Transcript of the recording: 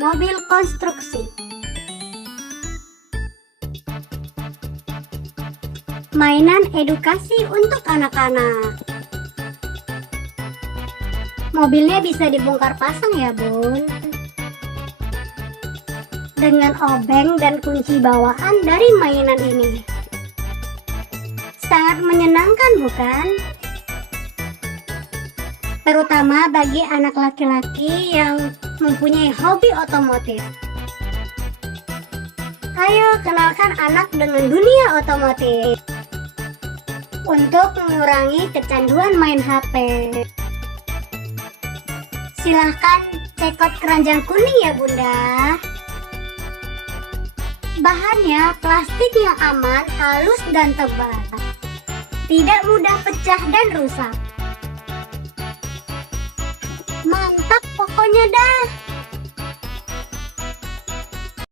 mobil konstruksi. Mainan edukasi untuk anak-anak. Mobilnya bisa dibongkar pasang ya bun, dengan obeng dan kunci bawaan dari mainan ini. Sangat menyenangkan bukan? Terutama bagi anak laki-laki yang mempunyai hobi otomotif. Ayo kenalkan anak dengan dunia otomotif untuk mengurangi kecanduan main HP. Silahkan cekot keranjang kuning ya bunda. Bahannya plastik yang aman, halus dan tebal, tidak mudah pecah dan rusak. Mantap pokoknya dah.